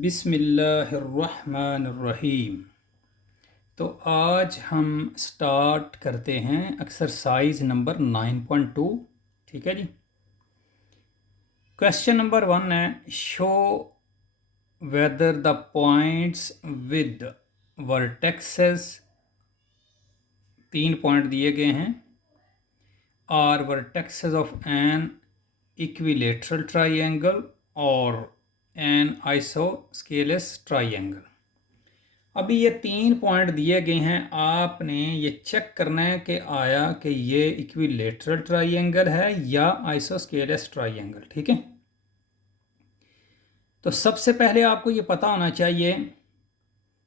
बिस्मिल्लाहिर्रहमानिर्रहीम। तो आज हम स्टार्ट करते हैं एक्सरसाइज नंबर 9.2। ठीक है जी। क्वेश्चन नंबर 1 है, show whether the points with vertexes, 3 point दिए गए हैं, are vertexes of an equilateral triangle और एन आइसोस्केलस ट्राइंगल। अभी ये 3 पॉइंट दिए गए हैं, आपने ये चेक करना है कि आया कि ये इक्विलेटरल ट्राइंगल है या आइसोस्केलस ट्राइंगल। ठीक है। तो सबसे पहले आपको ये पता होना चाहिए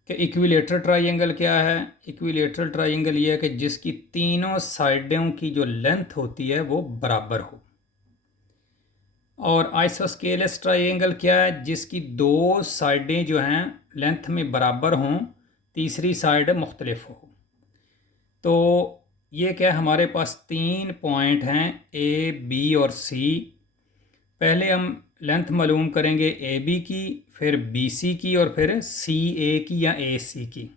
कि इक्विलेटरल ट्राइंगल क्या है। इक्विलेटरल ट्राइंगल ये है कि जिसकी तीनों साइडों की जो लेंथ होती है वो बराबर हो। और आइसोस्केलस ट्राइंगल क्या है, जिसकी 2 साइडें जो हैं लेंथ में बराबर हों, तीसरी साइड मुख्तलिफ हो। तो ये क्या, हमारे पास 3 पॉइंट हैं, ए बी और सी। पहले हम लेंथ मालूम करेंगे ए बी की, फिर बी सी की और फिर सी ए की या ए सी की।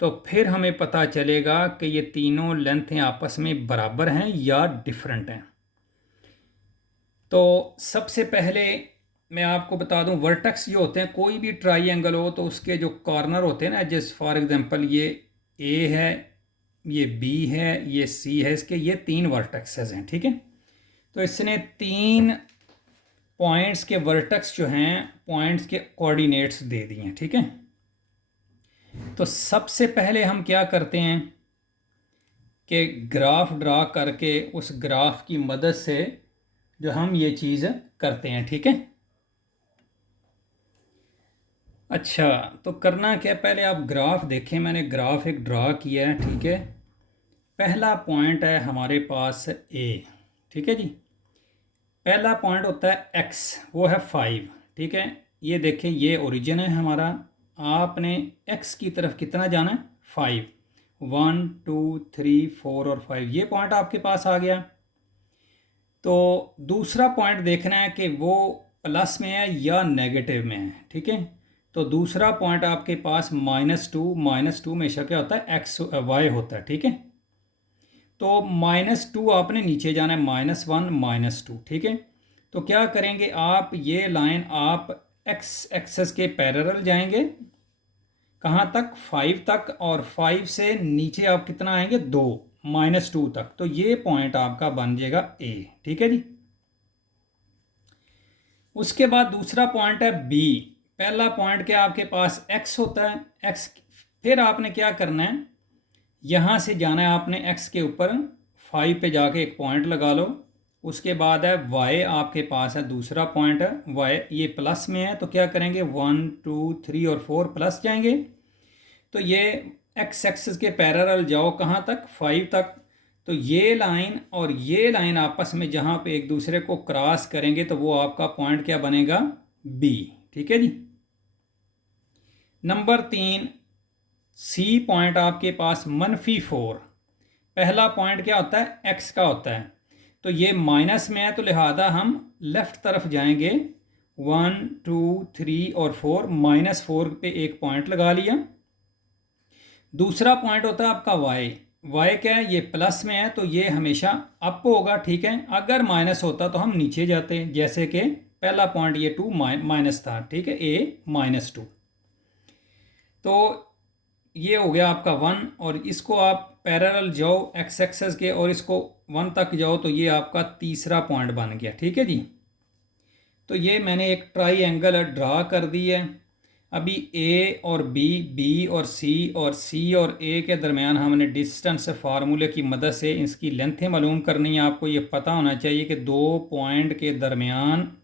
तो फिर हमें पता चलेगा कि ये तीनों लेंथें आपस में बराबर हैं या डिफरेंट हैं। तो सबसे पहले मैं आपको बता दूं, वर्टेक्स जो होते हैं, कोई भी ट्राइंगल हो तो उसके जो कॉर्नर होते हैं ना, जैसे फॉर एग्जांपल ये ए है, ये बी है, ये सी है, इसके ये 3 वर्टेक्सेस हैं। ठीक है। तो इसने 3 पॉइंट्स के वर्टेक्स जो हैं पॉइंट्स के कोऑर्डिनेट्स दे दिए हैं। ठीक है। तो सबसे पहले हम क्या करते हैं कि ग्राफ ड्रा करके उस ग्राफ की मदद से जो हम ये चीज़ करते हैं। ठीक है। अच्छा, तो करना क्या, पहले आप ग्राफ देखें, मैंने ग्राफ एक ड्रा किया है। ठीक है। पहला पॉइंट है हमारे पास ए। ठीक है जी। पहला पॉइंट होता है एक्स, वो है 5। ठीक है। ये देखें, ये ओरिजिन है हमारा। आपने एक्स की तरफ कितना जाना है, 5। 1 2 3 4 और 5, ये पॉइंट आपके पास आ गया। तो दूसरा पॉइंट देखना है कि वो प्लस में है या नेगेटिव में है। ठीक है। तो दूसरा पॉइंट आपके पास -2, -2 हमेशा क्या होता है, एक्स वाई होता है। ठीक है। तो -2 आपने नीचे जाना है, -1 -2। ठीक है। तो क्या करेंगे आप, ये लाइन आप एक्स एक्सेस के पैरेलल जाएंगे, कहाँ तक, 5 तक, और 5 से नीचे आप कितना आएंगे, 2, -2 तक। तो ये पॉइंट आपका बन जाएगा ए। ठीक है जी। उसके बाद दूसरा पॉइंट है बी। पहला पॉइंट क्या आपके पास एक्स होता है, एक्स। फिर आपने क्या करना है, यहाँ से जाना है आपने एक्स के ऊपर, 5 पे जाके एक पॉइंट लगा लो। उसके बाद है वाई, आपके पास है दूसरा पॉइंट है वाई, ये प्लस में है। तो क्या करेंगे, 1 2 3 और 4 प्लस जाएंगे। तो ये एक्स एक्सिस के पैरेलल जाओ, कहाँ तक, 5 तक। तो ये लाइन और ये लाइन आपस में जहाँ पे एक दूसरे को क्रॉस करेंगे तो वो आपका पॉइंट क्या बनेगा, बी। ठीक है जी। नंबर 3, सी पॉइंट आपके पास -4। पहला पॉइंट क्या होता है, एक्स का होता है। तो ये माइनस में है, तो लिहाजा हम लेफ्ट तरफ जाएंगे, 1 2 3 और 4, -4 पे एक पॉइंट लगा लिया। दूसरा पॉइंट होता है आपका वाई। वाई क्या है, ये प्लस में है, तो ये हमेशा अप होगा। ठीक है। अगर माइनस होता तो हम नीचे जाते, जैसे कि पहला पॉइंट ये 2 माइनस था। ठीक है, ए -2। तो ये हो गया आपका 1, और इसको आप पैरेलल जाओ एक्स एक्सेस के और इसको 1 तक जाओ, तो ये आपका तीसरा पॉइंट बन गया। ठीक है जी। तो ये मैंने एक ट्राई एंगल ड्रा कर दी है। अभी ए और बी, बी और सी और ए के दरमियान हमने डिस्टेंस फार्मूले की मदद से इसकी लेंथें मालूम करनी है। आपको ये पता होना चाहिए कि 2 पॉइंट के दरमियान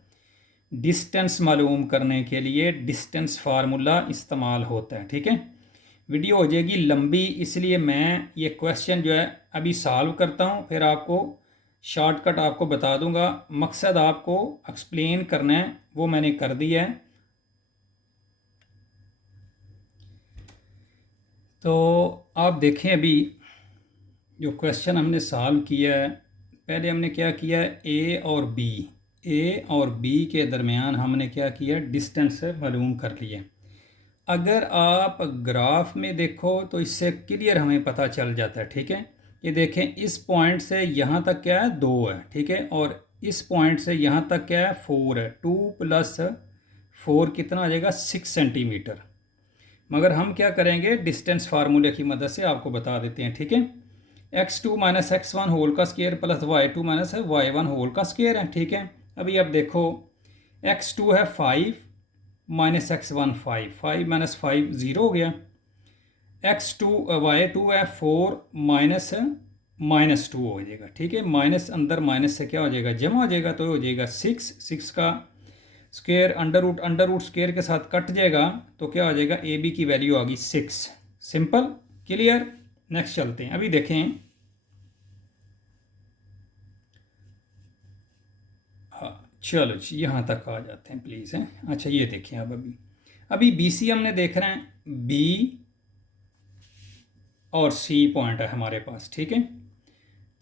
डिस्टेंस मालूम करने के लिए डिस्टेंस फार्मूला इस्तेमाल होता है। ठीक है। वीडियो हो जाएगी लंबी, इसलिए मैं ये क्वेश्चन जो है अभी सॉल्व करता हूँ, फिर आपको शॉर्टकट आपको बता दूंगा। मकसद आपको एक्सप्लेन करना है, वो मैंने कर दिया है। तो आप देखें, अभी जो क्वेश्चन हमने सॉल्व किया है, पहले हमने क्या किया है, ए और बी, ए और बी के दरमियान हमने क्या किया, डिस्टेंस मालूम कर लिया। अगर आप ग्राफ में देखो तो इससे क्लियर हमें पता चल जाता है, ठीक है। ये देखें, इस पॉइंट से यहाँ तक क्या है 2 है, ठीक है, और इस पॉइंट से यहाँ तक क्या है 4 है। 2 + 4 कितना आ जाएगा, 6 सेंटीमीटर। मगर हम क्या करेंगे, डिस्टेंस फार्मूले की मदद से आपको बता देते हैं, ठीक है। x2 - x1 होल का square plus y2 - y1 whole का स्क्वायर है, ठीक है। अभी अब देखो, x2 है 5 - x1 5, 5 - 5 0 हो गया। x2 y2 है 4 -2 हो जाएगा, ठीक है। माइनस अंदर माइनस से क्या हो जाएगा, जमा हो जाएगा, तो हो जाएगा 6। 6 का स्क्वायर अंडर रूट स्क्वायर के साथ कट जाएगा, तो क्या हो जाएगा, ए बी की वैल्यू आ गई 6। Simple, clear. नेक्स्ट चलते हैं। अभी देखें, हाँ चलो जी, यहाँ तक आ जाते हैं प्लीज़ हैं। अच्छा ये देखें, अब अभी बी सी हमने देख रहे हैं, बी और सी पॉइंट है हमारे पास, ठीक है।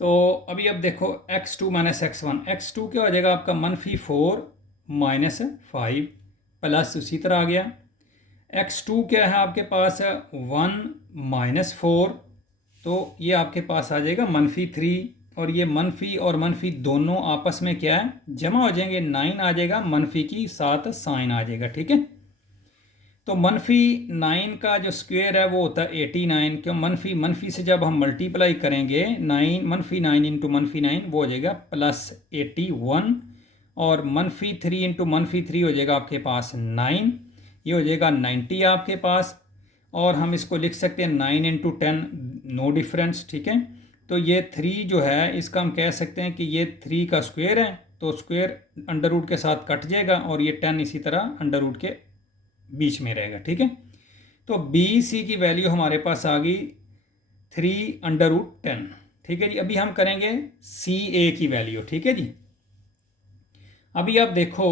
तो अभी अब देखो, x2 - x1, x2 क्या हो जाएगा आपका -4 - 5 प्लस उसी तरह आ गया। x2 क्या है आपके पास, 1 - 4, तो ये आपके पास आ जाएगा -3, और ये मनफी और मनफी दोनों आपस में क्या है, जमा हो जाएंगे, 9 आ जाएगा, मनफी की साथ साइन आ जाएगा, ठीक है। तो -9 का जो स्क्वायर है वो होता है 89, क्यों, मनफी से जब हम मल्टीप्लाई करेंगे 9, -9 इंटू -9 वो हो जाएगा +81, और -3 इंटू -3 हो जाएगा आपके पास 9, ये हो जाएगा 90 आपके पास। और हम इसको लिख सकते हैं 9 इंटू 10, नो डिफरेंस, ठीक है। तो ये 3 जो है, इसका हम कह सकते हैं कि ये 3 का स्क्वायर है, तो स्क्वायर अंडर रूट के साथ कट जाएगा, और ये 10 इसी तरह अंडर रूट के बीच में रहेगा, ठीक है। तो बी सी की वैल्यू हमारे पास आ गई 3√10, ठीक है जी। अभी हम करेंगे सी ए की वैल्यू, ठीक है जी। अभी आप देखो,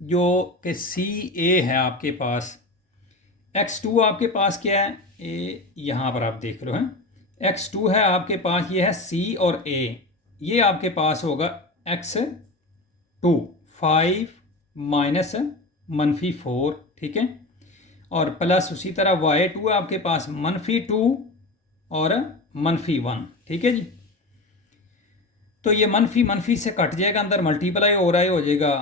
जो कि सी ए है आपके पास, x2 आपके पास क्या है, ए यहाँ पर आप देख लो हैं, x2 है आपके पास, ये है c और a, ये आपके पास होगा x2 5 - -4, ठीक है, और प्लस उसी तरह y2 है आपके पास -2 और -1, ठीक है जी। तो ये मनफी से कट जाएगा, अंदर मल्टीप्लाई हो रहा है, हो जाएगा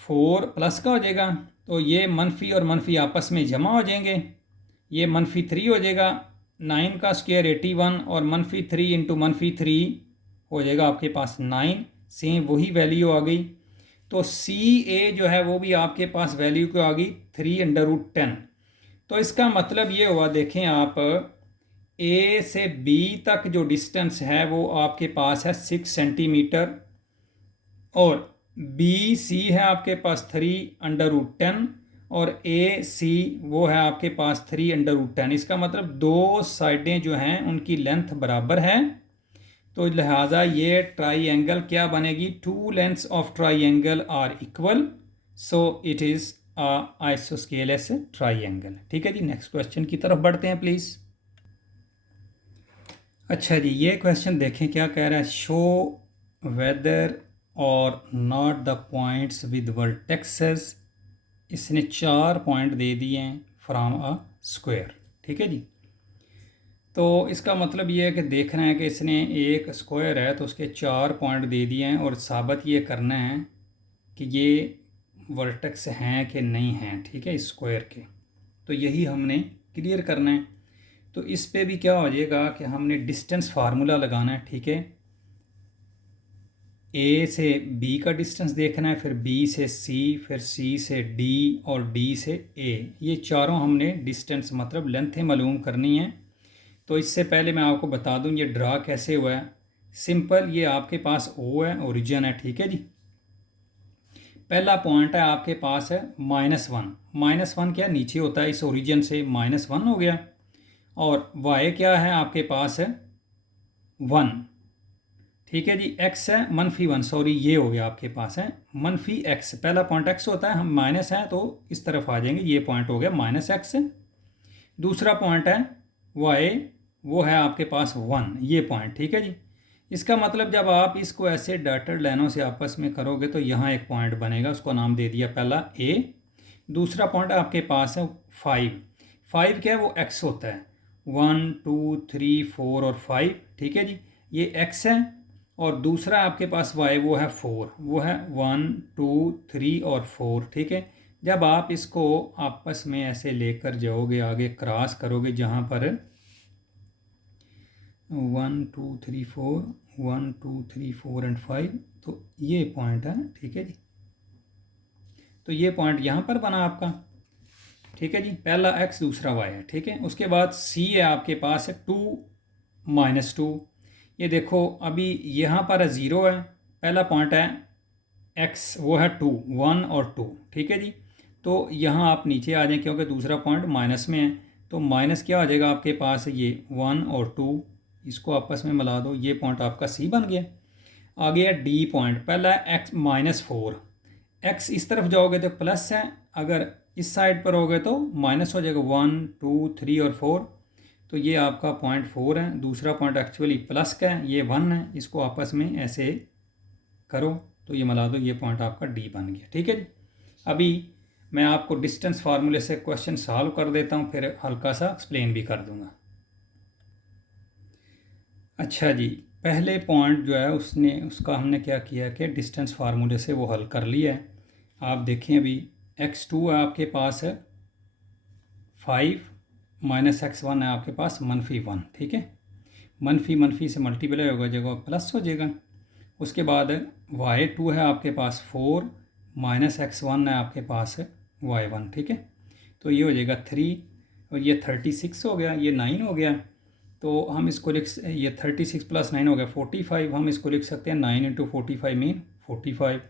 4 प्लस का हो जाएगा, तो ये मनफी और मनफी आपस में जमा हो जाएंगे, ये -3 हो जाएगा, 9 का स्क्वायर 81, और -3 इंटू -3 हो जाएगा आपके पास 9, सेम वही वैल्यू आ गई। तो सी ए जो है वो भी आपके पास वैल्यू क्यों आ गई, 3√10। तो इसका मतलब ये हुआ, देखें आप, ए से बी तक जो डिस्टेंस है वो आपके पास है 6 सेंटीमीटर, और बी सी है आपके पास 3√10, और ए सी वो है आपके पास 3√10। इसका मतलब दो साइडें जो हैं उनकी लेंथ बराबर है, तो लिहाजा ये ट्राइंगल क्या बनेगी, 2 lengths of triangle are equal, so it is isosceles triangle, ठीक है जी। नेक्स्ट क्वेश्चन की तरफ बढ़ते हैं प्लीज़। अच्छा जी, ये क्वेश्चन देखें क्या कह रहा है, शो वेदर और not the points with vertexes. इसने 4 पॉइंट दे दिए हैं फ्रॉम अ स्क्वायर, ठीक है जी। तो इसका मतलब ये है कि देखना है कि इसने एक स्क्वायर है तो उसके 4 पॉइंट दे दिए हैं, और साबित ये करना है कि ये वर्टेक्स हैं कि नहीं हैं, ठीक है, इस स्क्वायर के। तो यही हमने क्लियर करना है। तो इस पे भी क्या हो जाएगा कि हमने डिस्टेंस फार्मूला लगाना है, ठीक है। ए से बी का डिस्टेंस देखना है, फिर बी से सी, फिर सी से डी, और डी से ए, ये चारों हमने डिस्टेंस मतलब लेंथें मालूम करनी है। तो इससे पहले मैं आपको बता दूं ये ड्रा कैसे हुआ है। सिंपल, ये आपके पास ओ है, ओरिजिन है, ठीक है जी। पहला पॉइंट है आपके पास है -1, -1 क्या नीचे होता है, इस ओरिजिन से -1 हो गया, और y क्या है आपके पास है 1, ठीक है जी। x है -1, सॉरी ये हो गया आपके पास है -x, पहला पॉइंट x होता है, हम माइनस है तो इस तरफ आ जाएंगे, ये पॉइंट हो गया -x। दूसरा पॉइंट है y, वो है आपके पास 1, ये पॉइंट, ठीक है जी। इसका मतलब जब आप इसको ऐसे डॉटेड लाइनों से आपस में करोगे तो यहाँ एक पॉइंट बनेगा, उसको नाम दे दिया पहला ए। दूसरा पॉइंट आपके पास है 5। 5 क्या है, वो एक्स होता है, 1 2 3 4 और 5, ठीक है जी, ये एक्स है। और दूसरा आपके पास वाई वो है 4, वो है 1 2 3 और 4, ठीक है। जब आप इसको आपस में ऐसे लेकर जाओगे, आगे क्रॉस करोगे जहाँ पर 1 2 3 4 1 2 3 4 एंड 5, तो ये पॉइंट है, ठीक है जी। तो ये पॉइंट यहाँ पर बना आपका, ठीक है जी, पहला x दूसरा y है, ठीक है। उसके बाद c है आपके पास है 2 -2। ये देखो अभी यहाँ पर 0 है, पहला पॉइंट है x वो है 2, 1 और 2, ठीक है जी। तो यहाँ आप नीचे आ जाएं क्योंकि दूसरा पॉइंट माइनस में है, तो माइनस क्या आ जाएगा आपके पास, ये 1 और 2, इसको आपस में मिला दो, ये पॉइंट आपका c बन गया। आ गया d पॉइंट, पहला है x -4। x इस तरफ जाओगे तो प्लस है, अगर इस साइड पर होगे तो माइनस हो जाएगा, 1 2 3 और 4। तो ये आपका पॉइंट 4 है। दूसरा पॉइंट एक्चुअली प्लस का है, ये 1 है, इसको आपस में ऐसे करो तो ये मिला दो, ये पॉइंट आपका डी बन गया, ठीक है जी। अभी मैं आपको डिस्टेंस फार्मूले से क्वेश्चन सॉल्व कर देता हूँ, फिर हल्का सा एक्सप्लेन भी कर दूंगा। अच्छा जी, पहले पॉइंट जो है उसका हमने क्या किया कि डिस्टेंस फार्मूले से वो हल कर लिया है। आप देखें अभी x2 है आपके पास है 5 माइनस x1 है आपके पास -1, ठीक है। मनफी से मल्टीप्लाई होगा, जगह प्लस हो जाएगा। उसके बाद y2 है आपके पास 4 माइनस x1 है आपके पास है y1, ठीक है। तो ये हो जाएगा 3 और ये 36 हो गया, ये 9 हो गया। तो हम इसको ये 36 + 9 हो गया 45, हम इसको लिख सकते हैं 9 × 45 मीन 45।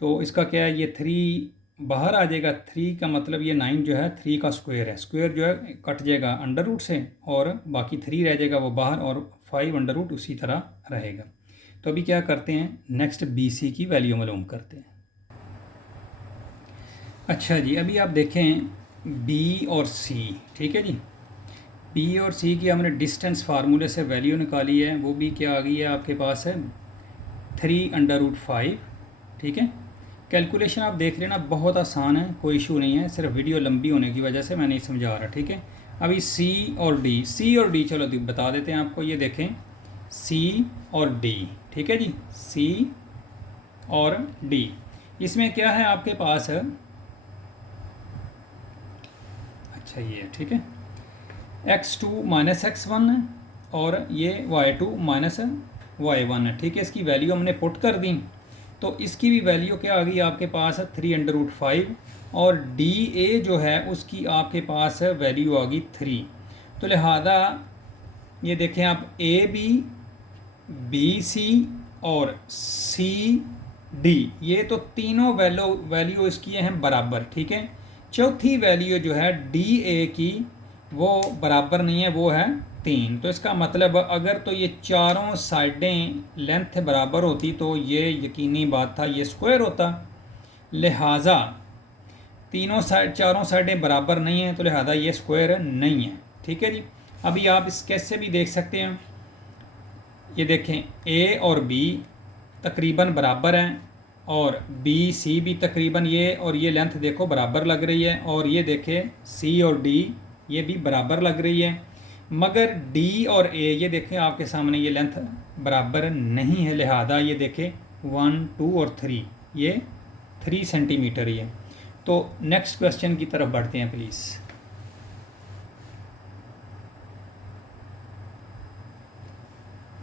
तो इसका क्या है, ये 3 बाहर आ जाएगा, 3 का मतलब ये 9 जो है 3 का स्क्वायर है, स्क्वायर जो है कट जाएगा अंडर रूट से और बाकी 3 रह जाएगा वो बाहर, और 5 अंडर रूट उसी तरह रहेगा। तो अभी क्या करते हैं, नेक्स्ट BC की वैल्यू मालूम करते हैं। अच्छा जी, अभी आप देखें B और C, ठीक है जी। B और C की हमने डिस्टेंस फार्मूले से वैल्यू निकाली है, वो भी क्या आ गई है आपके पास है 3√5, ठीक है। कैलकुलेशन आप देख लेना, बहुत आसान है, कोई इशू नहीं है, सिर्फ वीडियो लंबी होने की वजह से मैं नहीं समझा रहा, ठीक है। अभी C और D चलो बता देते हैं आपको। ये देखें C और D, ठीक है जी, C और D, इसमें क्या है आपके पास है, अच्छा ये ठीक है, x2 - x1 है और ये y2 - y1 है, ठीक है। इसकी वैल्यू हमने पुट कर दी, तो इसकी भी वैल्यू क्या आ गई आपके पास है 3√5, और DA जो है उसकी आपके पास है वैल्यू आ गई 3। तो लिहाजा ये देखें आप AB BC और CD, ये तो तीनों वैल्यू इसकी हैं बराबर, ठीक है। चौथी वैल्यू जो है DA की वो बराबर नहीं है, वो है 3। तो इसका मतलब अगर तो ये चारों साइडें लेंथ बराबर होती तो ये यकीनी बात था ये स्क्वायर होता, लिहाजा चारों साइडें बराबर नहीं हैं, तो लिहाजा ये स्क्वायर नहीं है, ठीक है जी। अभी आप इस केस से भी देख सकते हैं, ये देखें A और B तकरीबन बराबर हैं और BC भी तकरीबन, ये और ये लेंथ देखो बराबर लग रही है, और ये देखें C और D ये भी बराबर लग रही है, मगर D और A ये देखें आपके सामने ये लेंथ बराबर नहीं है, लिहाजा ये देखें 1 2 और 3 ये 3 सेंटीमीटर ही है। तो नेक्स्ट क्वेश्चन की तरफ बढ़ते हैं प्लीज़।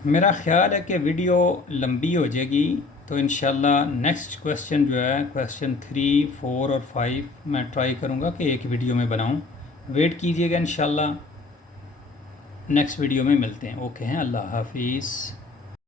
मेरा ख्याल है कि वीडियो लंबी हो जाएगी, तो इंशाल्लाह नेक्स्ट क्वेश्चन जो है क्वेश्चन 3 4 और 5 मैं ट्राई करूँगा कि एक वीडियो में बनाऊँ। वेट कीजिएगा, इंशाल्लाह नेक्स्ट वीडियो में मिलते हैं। ओके हैं, अल्लाह हाफिज़।